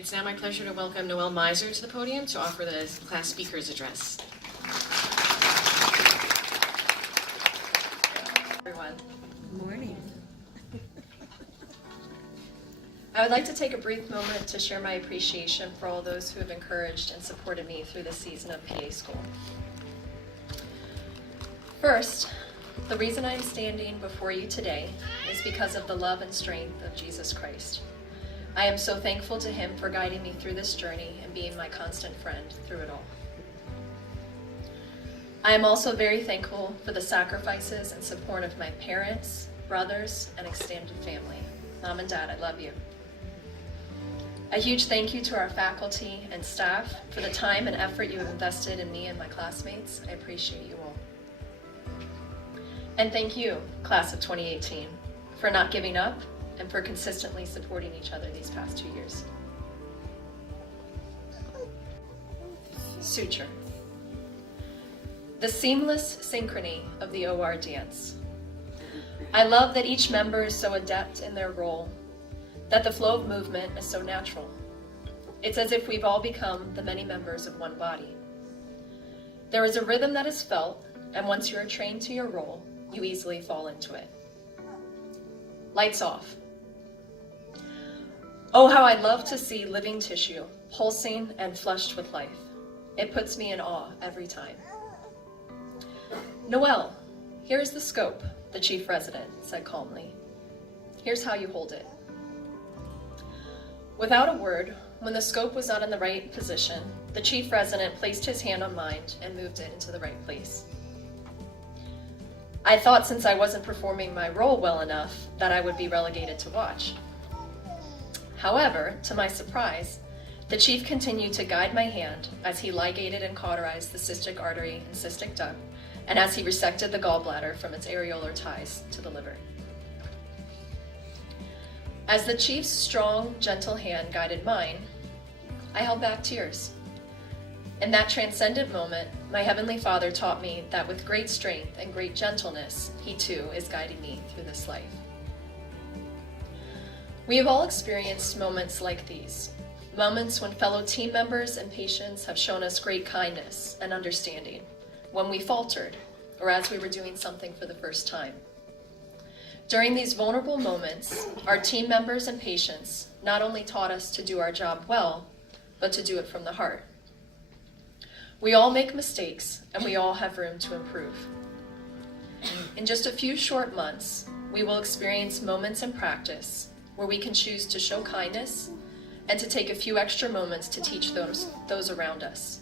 It's now my pleasure to welcome Noelle Miser to the podium to offer the class speaker's address. Everyone. Good morning. I would like to take a brief moment to share my appreciation for all those who have encouraged and supported me through this season of P.A School. First, the reason I am standing before you today is because of the love and strength of Jesus Christ. I am so thankful to Him for guiding me through this journey and being my constant friend through it all. I am also very thankful for the sacrifices and support of my parents, brothers, and extended family. Mom and Dad, I love you. A huge thank you to our faculty and staff for the time and effort you have invested in me and my classmates. I appreciate you all. And thank you, class of 2018, for not giving up and for consistently supporting each other these past 2 years. Suture. The seamless synchrony of the OR dance. I love that each member is so adept in their role, that the flow of movement is so natural. It's as if we've all become the many members of one body. There is a rhythm that is felt, and once you are trained to your role, you easily fall into it. Lights off. Oh, how I love to see living tissue, pulsing and flushed with life. It puts me in awe every time. Noelle, here's the scope, the chief resident said calmly. Here's how you hold it. Without a word, when the scope was not in the right position, the chief resident placed his hand on mine and moved it into the right place. I thought since I wasn't performing my role well enough that I would be relegated to watch. However, to my surprise, the chief continued to guide my hand as he ligated and cauterized the cystic artery and cystic duct, and as he resected the gallbladder from its areolar ties to the liver. As the chief's strong, gentle hand guided mine, I held back tears. In that transcendent moment, my Heavenly Father taught me that with great strength and great gentleness, He too is guiding me through this life. We have all experienced moments like these, moments when fellow team members and patients have shown us great kindness and understanding, when we faltered, or as we were doing something for the first time. During these vulnerable moments, our team members and patients not only taught us to do our job well, but to do it from the heart. We all make mistakes, and we all have room to improve. In just a few short months, we will experience moments in practice where we can choose to show kindness and to take a few extra moments to teach those around us,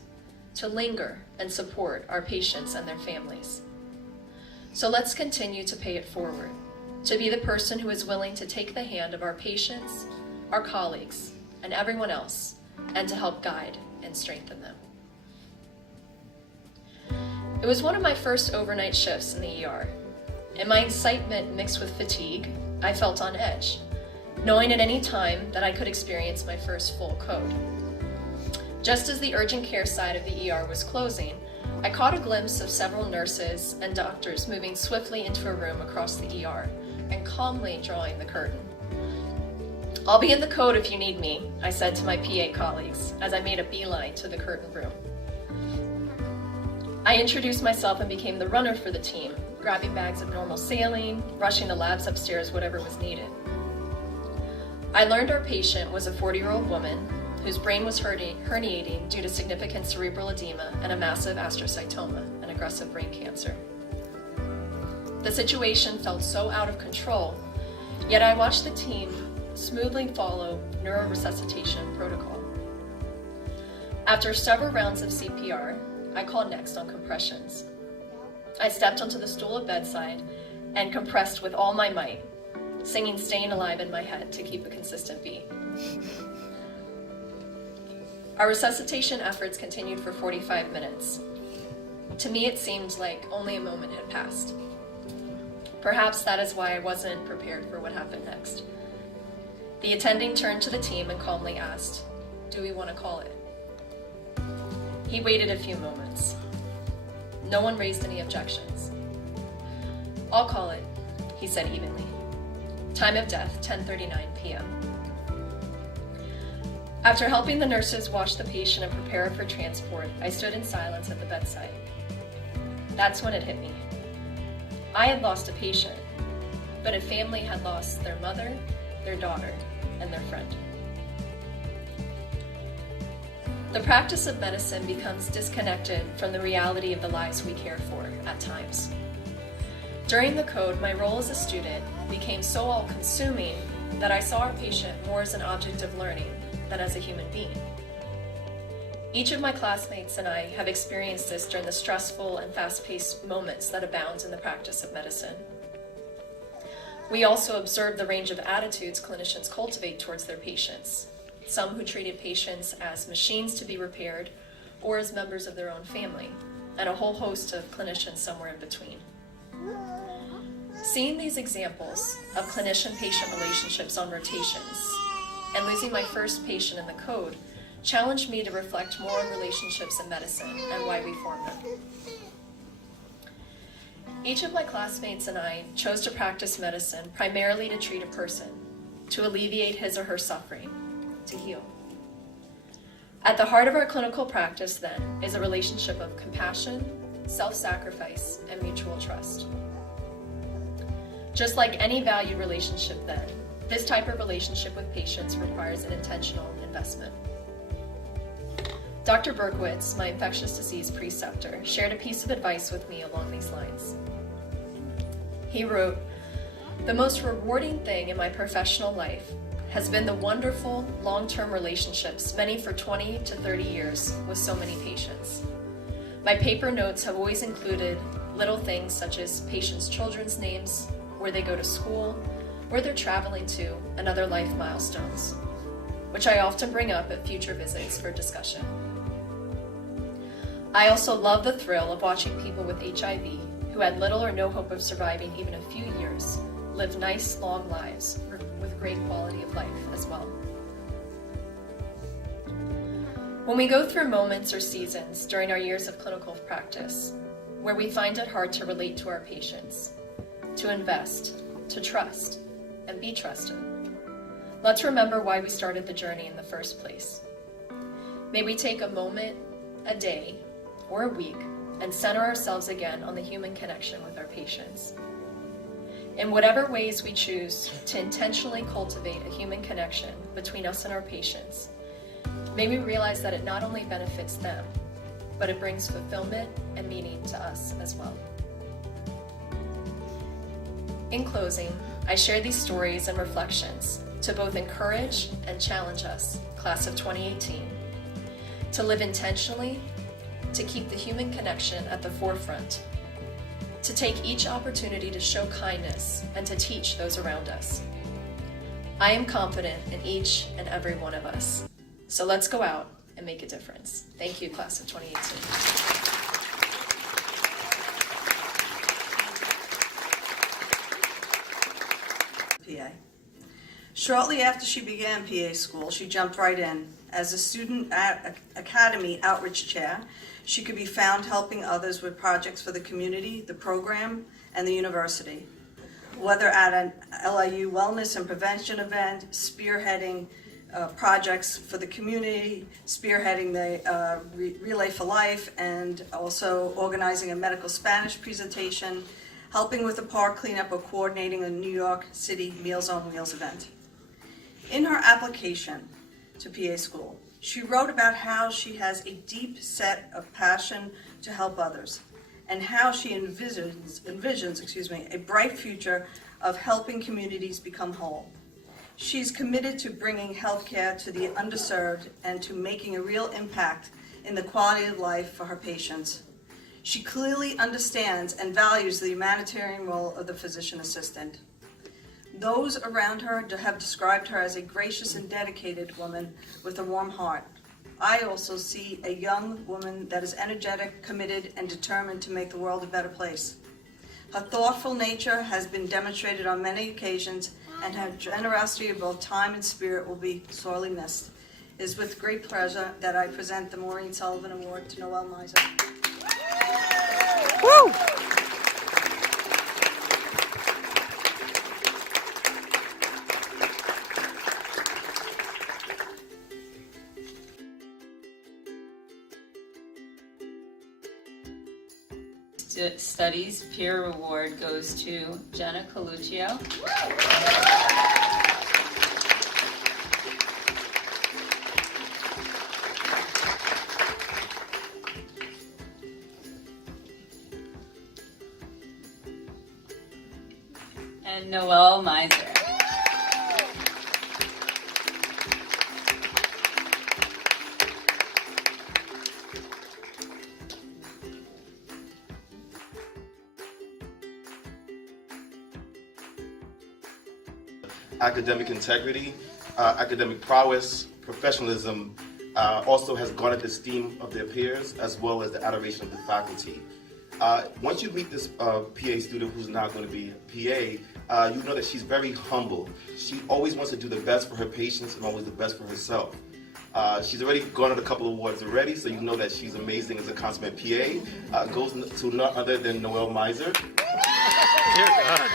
to linger and support our patients and their families. So let's continue to pay it forward, to be the person who is willing to take the hand of our patients, our colleagues, and everyone else, and to help guide and strengthen them. It was one of my first overnight shifts in the ER. In my excitement mixed with fatigue, I felt on edge, knowing at any time that I could experience my first full code. Just as the urgent care side of the ER was closing, I caught a glimpse of several nurses and doctors moving swiftly into a room across the ER and calmly drawing the curtain. "I'll be in the code if you need me," I said to my PA colleagues as I made a beeline to the curtain room. I introduced myself and became the runner for the team, grabbing bags of normal saline, rushing the labs upstairs, whatever was needed. I learned our patient was a 40-year-old woman whose brain was herniating due to significant cerebral edema and a massive astrocytoma, an aggressive brain cancer. The situation felt so out of control, yet I watched the team smoothly follow neuroresuscitation protocol. After several rounds of CPR, I called next on compressions. I stepped onto the stool at bedside and compressed with all my might, singing "Staying Alive" in my head to keep a consistent beat. Our resuscitation efforts continued for 45 minutes. To me, it seemed like only a moment had passed. Perhaps that is why I wasn't prepared for what happened next. The attending turned to the team and calmly asked, "Do we want to call it?" He waited a few moments. No one raised any objections. "I'll call it," he said evenly. Time of death, 10:39 p.m. After helping the nurses wash the patient and prepare her for transport, I stood in silence at the bedside. That's when it hit me. I had lost a patient, but a family had lost their mother, their daughter, and their friend. The practice of medicine becomes disconnected from the reality of the lives we care for at times. During the code, my role as a student became so all-consuming that I saw our patient more as an object of learning than as a human being. Each of my classmates and I have experienced this during the stressful and fast-paced moments that abound in the practice of medicine. We also observed the range of attitudes clinicians cultivate towards their patients, some who treated patients as machines to be repaired or as members of their own family, and a whole host of clinicians somewhere in between. Seeing these examples of clinician-patient relationships on rotations and losing my first patient in the code challenged me to reflect more on relationships in medicine and why we form them. Each of my classmates and I chose to practice medicine primarily to treat a person, to alleviate his or her suffering, to heal. At the heart of our clinical practice, then, is a relationship of compassion, self-sacrifice, and mutual trust. Just like any valued relationship, then, this type of relationship with patients requires an intentional investment. Dr. Berkowitz, my infectious disease preceptor, shared a piece of advice with me along these lines. He wrote, "The most rewarding thing in my professional life has been the wonderful long-term relationships, many for 20 to 30 years, with so many patients. My paper notes have always included little things such as patients' children's names, where they go to school, where they're traveling to, and other life milestones, which I often bring up at future visits for discussion. I also love the thrill of watching people with HIV, who had little or no hope of surviving even a few years, live nice, long lives with great quality of life as well." When we go through moments or seasons during our years of clinical practice, where we find it hard to relate to our patients, to invest, to trust, and be trusted, let's remember why we started the journey in the first place. May we take a moment, a day, or a week, and center ourselves again on the human connection with our patients. In whatever ways we choose to intentionally cultivate a human connection between us and our patients, may we realize that it not only benefits them, but it brings fulfillment and meaning to us as well. In closing, I share these stories and reflections to both encourage and challenge us, class of 2018, to live intentionally, to keep the human connection at the forefront, to take each opportunity to show kindness and to teach those around us. I am confident in each and every one of us. So let's go out and make a difference. Thank you, class of 2018. PA. Shortly after she began PA School, she jumped right in. As a student academy outreach chair, she could be found helping others with projects for the community, the program, and the university. Whether at an LIU wellness and prevention event, spearheading projects for the community, spearheading the Relay for Life, and also organizing a medical Spanish presentation, helping with the park cleanup, or coordinating a New York City Meals on Wheels event. In her application to PA School, she wrote about how she has a deep set of passion to help others, and how she envisions a bright future of helping communities become whole. She's committed to bringing healthcare to the underserved and to making a real impact in the quality of life for her patients. She clearly understands and values the humanitarian role of the physician assistant. Those around her have described her as a gracious and dedicated woman with a warm heart. I also see a young woman that is energetic, committed, and determined to make the world a better place. Her thoughtful nature has been demonstrated on many occasions, and her generosity of both time and spirit will be sorely missed. It is with great pleasure that I present the Maureen Sullivan Award to Noelle Miser. Woo! Studies Peer Award goes to Jenna Coluccio. And Noelle Miser. Academic integrity, academic prowess, professionalism, also has garnered the esteem of their peers as well as the adoration of the faculty. Once you meet this PA student who's now going to be PA, you know that she's very humble. She always wants to do the best for her patients and always the best for herself. She's already garnered a couple of awards already, so you know that she's amazing as a consummate PA. Goes to none other than Noelle Miser. Dear God.